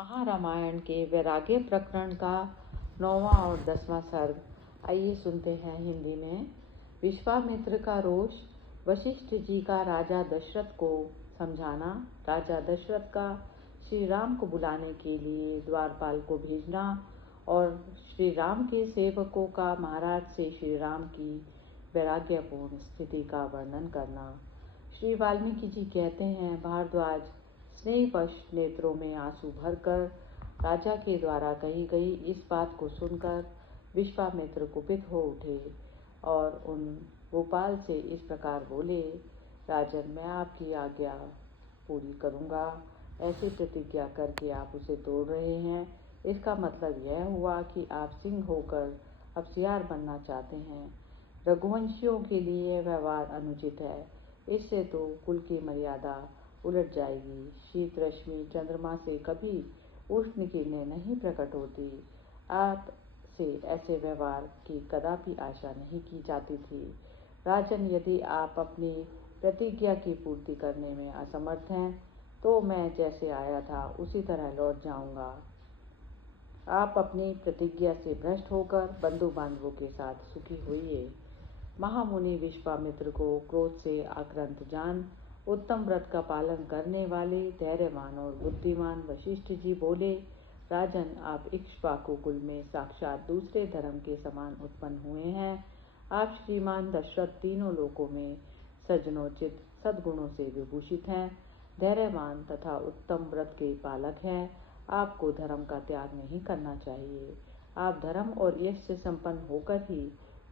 महारामायण के वैराग्य प्रकरण का 9वां और 10वां सर्ग। आइए सुनते हैं हिंदी में। विश्वामित्र का रोष। वशिष्ठ जी का राजा दशरथ को समझाना। राजा दशरथ का श्री राम को बुलाने के लिए द्वारपाल को भेजना और श्री राम के सेवकों का महाराज से श्री राम की वैराग्यपूर्ण स्थिति का वर्णन करना। श्री वाल्मीकि जी कहते हैं, भारद्वाज स्नेहवश नेत्रों में आंसू भरकर राजा के द्वारा कही गई इस बात को सुनकर विश्वामित्र कुपित हो उठे और उन गोपाल से इस प्रकार बोले, राजन, मैं आपकी आज्ञा पूरी करूंगा, ऐसी प्रतिज्ञा करके आप उसे तोड़ रहे हैं। इसका मतलब यह हुआ कि आप सिंह होकर अब सियार बनना चाहते हैं। रघुवंशियों के लिए व्यवहार अनुचित है, इससे तो कुल की मर्यादा उलट जाएगी। शीत रश्मि चंद्रमा से कभी उष्ण किरणें नहीं प्रकट होती। आप से ऐसे व्यवहार की कदापि आशा नहीं की जाती थी। राजन, यदि आप अपनी प्रतिज्ञा की पूर्ति करने में असमर्थ हैं तो मैं जैसे आया था उसी तरह लौट जाऊंगा। आप अपनी प्रतिज्ञा से भ्रष्ट होकर बंधु बांधवों के साथ सुखी होइए। महामुनि विश्वामित्र को क्रोध से आक्रांत जान उत्तम व्रत का पालन करने वाले धैर्यवान और बुद्धिमान वशिष्ठ जी बोले, राजन, आप इक्ष्वाकु कुल में साक्षात दूसरे धर्म के समान उत्पन्न हुए हैं। आप श्रीमान दशरथ तीनों लोकों में सज्जनोचित सद्गुणों से विभूषित हैं, धैर्यवान तथा उत्तम व्रत के पालक हैं। आपको धर्म का त्याग नहीं करना चाहिए। आप धर्म और यश से संपन्न होकर ही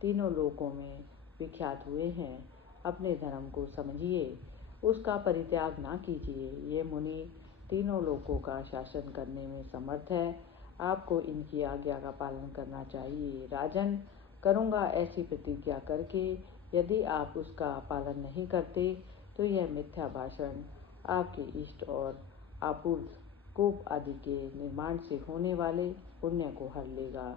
तीनों लोकों में विख्यात हुए हैं। अपने धर्म को समझिए, उसका परित्याग ना कीजिए। ये मुनि तीनों लोकों का शासन करने में समर्थ है। आपको इनकी आज्ञा का पालन करना चाहिए। राजन, करूँगा ऐसी प्रतिज्ञा करके यदि आप उसका पालन नहीं करते तो यह मिथ्या भाषण आपके इष्ट और आपूर्त कूप आदि के निर्माण से होने वाले पुण्य को हर लेगा।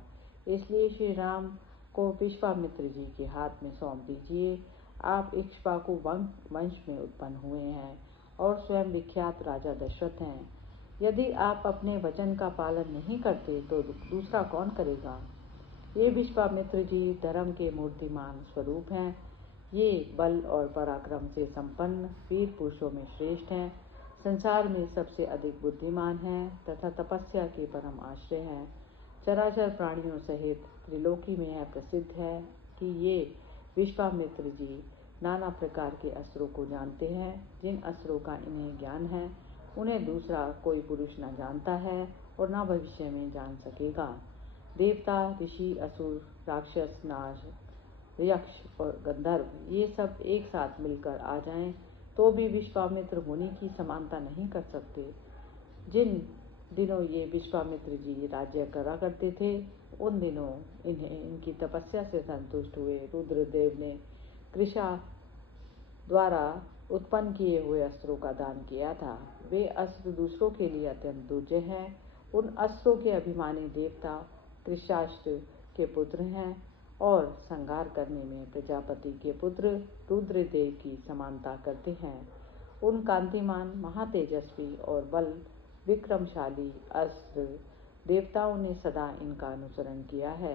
इसलिए श्री राम को विश्वामित्र जी के हाथ में सौंप दीजिए। आप इक्ष्वाकु वंश में उत्पन्न हुए हैं और स्वयं विख्यात राजा दशरथ हैं। यदि आप अपने वचन का पालन नहीं करते तो दूसरा कौन करेगा। ये विश्वामित्र जी धर्म के मूर्तिमान स्वरूप हैं। ये बल और पराक्रम से संपन्न वीर पुरुषों में श्रेष्ठ हैं, संसार में सबसे अधिक बुद्धिमान हैं तथा तपस्या के परम आश्रय हैं। चराचर प्राणियों सहित त्रिलोकी में यह प्रसिद्ध है कि ये विश्वामित्र जी नाना प्रकार के अस्त्रों को जानते हैं। जिन अस्त्रों का इन्हें ज्ञान है उन्हें दूसरा कोई पुरुष न जानता है और न भविष्य में जान सकेगा। देवता, ऋषि, असुर, राक्षस, नाग, यक्ष और गंधर्व ये सब एक साथ मिलकर आ जाएं तो भी विश्वामित्र मुनि की समानता नहीं कर सकते। जिन दिनों ये विश्वामित्र जी राज्य करा करते थे उन दिनों इन्हें इनकी तपस्या से संतुष्ट हुए रुद्रदेव ने कृषा द्वारा उत्पन्न किए हुए अस्त्रों का दान किया था। वे अस्त्र दूसरों के लिए अत्यंत दुर्जय हैं। उन अस्त्रों के अभिमानी देवता कृषास्त्र के पुत्र हैं और संहार करने में प्रजापति के पुत्र रुद्रदेव की समानता करते हैं। उन कांतिमान, महातेजस्वी और बल विक्रमशाली अस्त्र देवताओं ने सदा इनका अनुसरण किया है,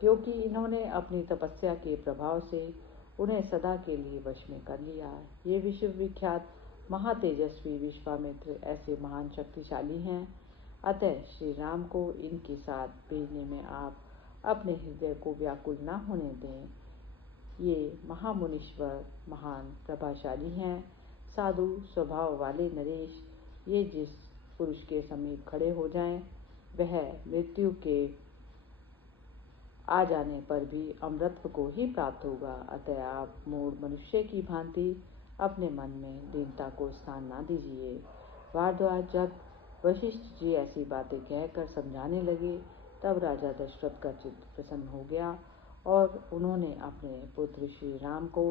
क्योंकि इन्होंने अपनी तपस्या के प्रभाव से उन्हें सदा के लिए वश में कर लिया। ये विश्व विख्यात महातेजस्वी विश्वामित्र ऐसे महान शक्तिशाली हैं, अतः श्री राम को इनके साथ भेजने में आप अपने हृदय को व्याकुल न होने दें। ये महामुनीश्वर महान प्रभाशाली हैं, साधु स्वभाव वाले नरेश। ये जिस पुरुष के समीप खड़े हो जाएं, वह मृत्यु के आ जाने पर भी अमृतत्व को ही प्राप्त होगा। अतः आप मूढ़ मनुष्य की भांति अपने मन में दीनता को स्थान न दीजिए। भारद्वाज, जब वशिष्ठ जी ऐसी बातें कहकर समझाने लगे तब राजा दशरथ का चित्त प्रसन्न हो गया और उन्होंने अपने पुत्र श्री राम को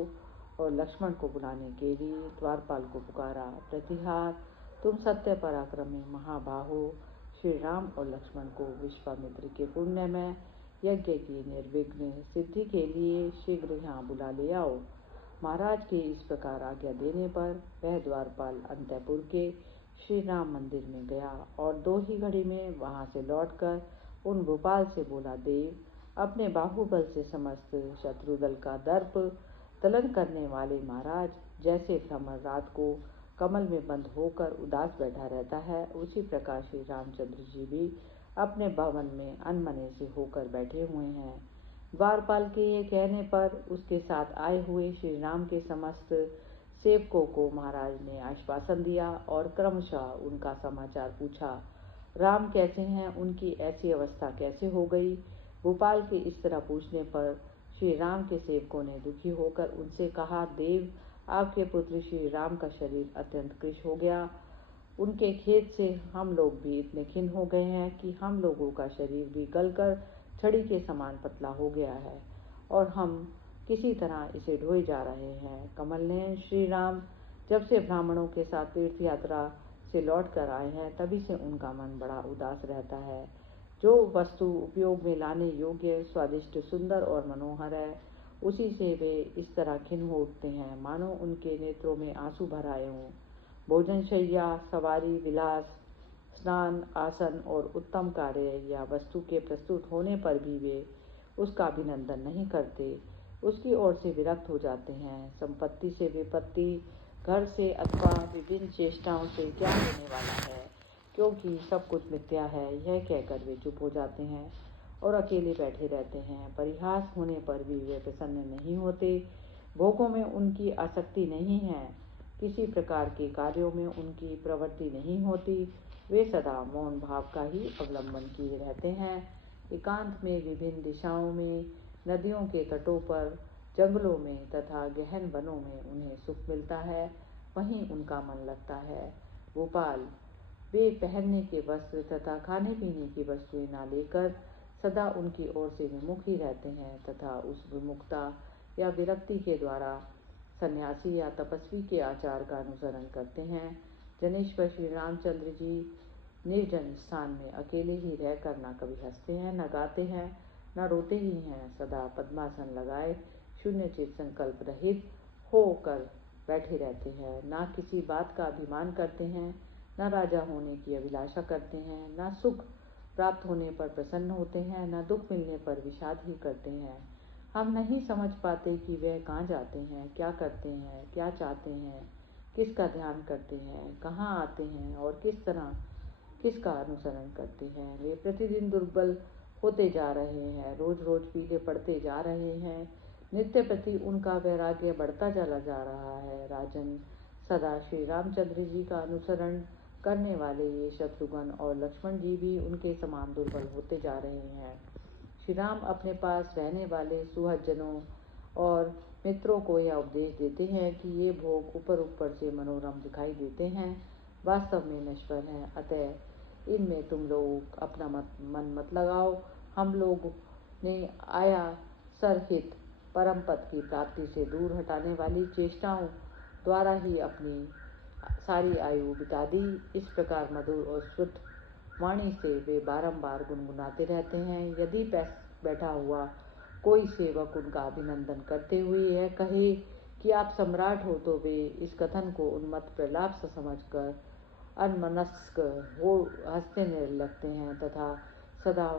और लक्ष्मण को बुलाने के लिए द्वारपाल को पुकारा। प्रतिहार, तुम सत्य पराक्रमी महाबाहो श्री राम और लक्ष्मण को विश्वामित्र के पुण्य में यज्ञ की निर्विघ्न सिद्धि के लिए शीघ्र यहाँ बुला ले आओ। महाराज के इस प्रकार आज्ञा देने पर वह द्वारपाल अंतःपुर के श्री राम मंदिर में गया और 2 ही घड़ी में वहां से लौटकर उन भोपाल से बोला, देव, अपने बाहुबल से समस्त शत्रुदल का दर्प तलन करने वाले महाराज जैसे भ्रमर रात को कमल में बंद होकर उदास बैठा रहता है, उसी प्रकार श्री रामचंद्र जी भी अपने भवन में अनमने से होकर बैठे हुए हैं। द्वारपाल के ये कहने पर उसके साथ आए हुए श्री राम के समस्त सेवकों को महाराज ने आश्वासन दिया और क्रमशः उनका समाचार पूछा। राम कैसे हैं, उनकी ऐसी अवस्था कैसे हो गई? भोपाल के इस तरह पूछने पर श्री राम के सेवकों ने दुखी होकर उनसे कहा, देव, आपके पुत्र श्री राम का शरीर अत्यंत कृश हो गया। उनके खेत से हम लोग भी इतने खिन्न हो गए हैं कि हम लोगों का शरीर भी गलकर छड़ी के समान पतला हो गया है और हम किसी तरह इसे ढोए जा रहे हैं। कमल नयन श्री राम जब से ब्राह्मणों के साथ तीर्थ यात्रा से लौट कर आए हैं, तभी से उनका मन बड़ा उदास रहता है। जो वस्तु उपयोग में लाने योग्य, स्वादिष्ट, सुंदर और मनोहर है, उसी से वे इस तरह खिन्न हो उठते हैं मानो उनके नेत्रों में आंसू भर आए हों। भोजन, शैया, सवारी, विलास, स्नान, आसन और उत्तम कार्य या वस्तु के प्रस्तुत होने पर भी वे उसका अभिनंदन नहीं करते, उसकी ओर से विरक्त हो जाते हैं। संपत्ति से विपत्ति, घर से अथवा विभिन्न चेष्टाओं से क्या होने वाला है, क्योंकि सब कुछ मिथ्या है, यह कहकर वे चुप हो जाते हैं और अकेले बैठे रहते हैं। परिहास होने पर भी वे प्रसन्न नहीं होते। भोगों में उनकी आसक्ति नहीं है, किसी प्रकार के कार्यों में उनकी प्रवृत्ति नहीं होती। वे सदा मौन भाव का ही अवलंबन किए रहते हैं। एकांत में, विभिन्न दिशाओं में, नदियों के तटों पर, जंगलों में तथा गहन वनों में उन्हें सुख मिलता है, वहीं उनका मन लगता है। भोपाल, वे पहनने के वस्त्र तथा खाने पीने की वस्तुएं न लेकर सदा उनकी ओर से विमुख ही रहते हैं तथा उस विमुखता या विरक्ति के द्वारा सन्यासी या तपस्वी के आचार का अनुसरण करते हैं। जनेश्वर श्री रामचंद्र जी निर्जन स्थान में अकेले ही रहकर न कभी हंसते हैं, न गाते हैं, न रोते ही हैं। सदा पद्मासन लगाए शून्य चित संकल्प रहित होकर बैठे रहते हैं। न किसी बात का अभिमान करते हैं, न राजा होने की अभिलाषा करते हैं, न सुख प्राप्त होने पर प्रसन्न होते हैं, न दुख मिलने पर विषाद ही करते हैं। हम नहीं समझ पाते कि वे कहाँ जाते हैं, क्या करते हैं, क्या चाहते हैं, किसका ध्यान करते हैं, कहाँ आते हैं और किस तरह किसका अनुसरण करते हैं। वे प्रतिदिन दुर्बल होते जा रहे हैं, रोज रोज पीले पड़ते जा रहे हैं, नित्य प्रति उनका वैराग्य बढ़ता चला जा रहा है। राजन, सदा श्री रामचंद्र जी का अनुसरण करने वाले ये शत्रुघ्न और लक्ष्मण जी भी उनके समान दुर्बल होते जा रहे हैं। श्री राम अपने पास रहने वाले सुहृदजनों और मित्रों को यह उपदेश देते हैं कि ये भोग ऊपर ऊपर से मनोरम दिखाई देते हैं, वास्तव में नश्वर हैं, अतः इनमें तुम लोग अपना मन मत लगाओ। हम लोग ने आया सरहित परम पद की प्राप्ति से दूर हटाने वाली चेष्टाओं द्वारा ही अपनी सारी आयु बिता दी। इस प्रकार मधुर और शुद्ध वाणी से वे बारंबार गुनगुनाते रहते हैं। यदि बैठा हुआ कोई सेवक उनका अभिनंदन करते हुए यह कहे कि आप सम्राट हो, तो वे इस कथन को उन्मत्त प्रलाप से समझकर अनमनस्क हो हंसने लगते हैं तथा सदा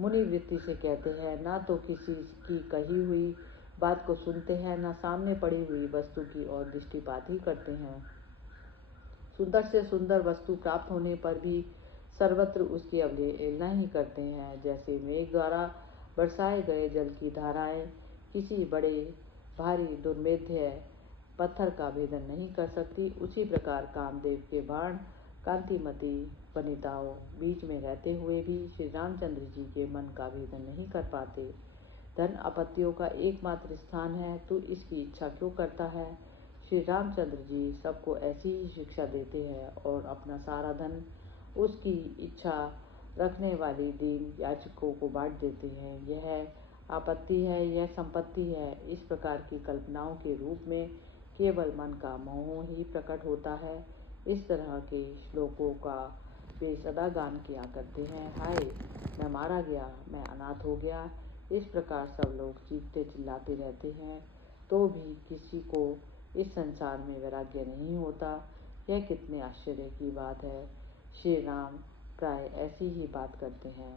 मुनि वृत्ति से कहते हैं, ना तो किसी की कही हुई बात को सुनते हैं, ना सामने पड़ी हुई वस्तु की ओर दृष्टिपात ही करते हैं। सुंदर से सुंदर वस्तु प्राप्त होने पर भी सर्वत्र उसकी अवहेलना ही करते हैं। जैसे मेघ द्वारा बरसाए गए जल की धाराएं किसी बड़े भारी दुर्मेध्य पत्थर का भेदन नहीं कर सकती, उसी प्रकार कामदेव के बाण कांतिमती वनिताओं बीच में रहते हुए भी श्री रामचंद्र जी के मन का भेदन नहीं कर पाते। धन आपत्तियों का एकमात्र स्थान है, तू इसकी इच्छा क्यों करता है? श्री रामचंद्र जी सबको ऐसी ही शिक्षा देते हैं और अपना सारा धन उसकी इच्छा रखने वाली दीन याचकों को बांट देते हैं। यह आपत्ति है, यह संपत्ति है, इस प्रकार की कल्पनाओं के रूप में केवल मन का मोह ही प्रकट होता है। इस तरह के श्लोकों का वे सदा गान किया करते हैं। हाय, मैं मारा गया, मैं अनाथ हो गया। इस प्रकार सब लोग चीखते चिल्लाते रहते हैं, तो भी किसी को इस संसार में वैराग्य नहीं होता। यह कितने आश्चर्य की बात है। श्री राम प्राय ऐसी ही बात करते हैं।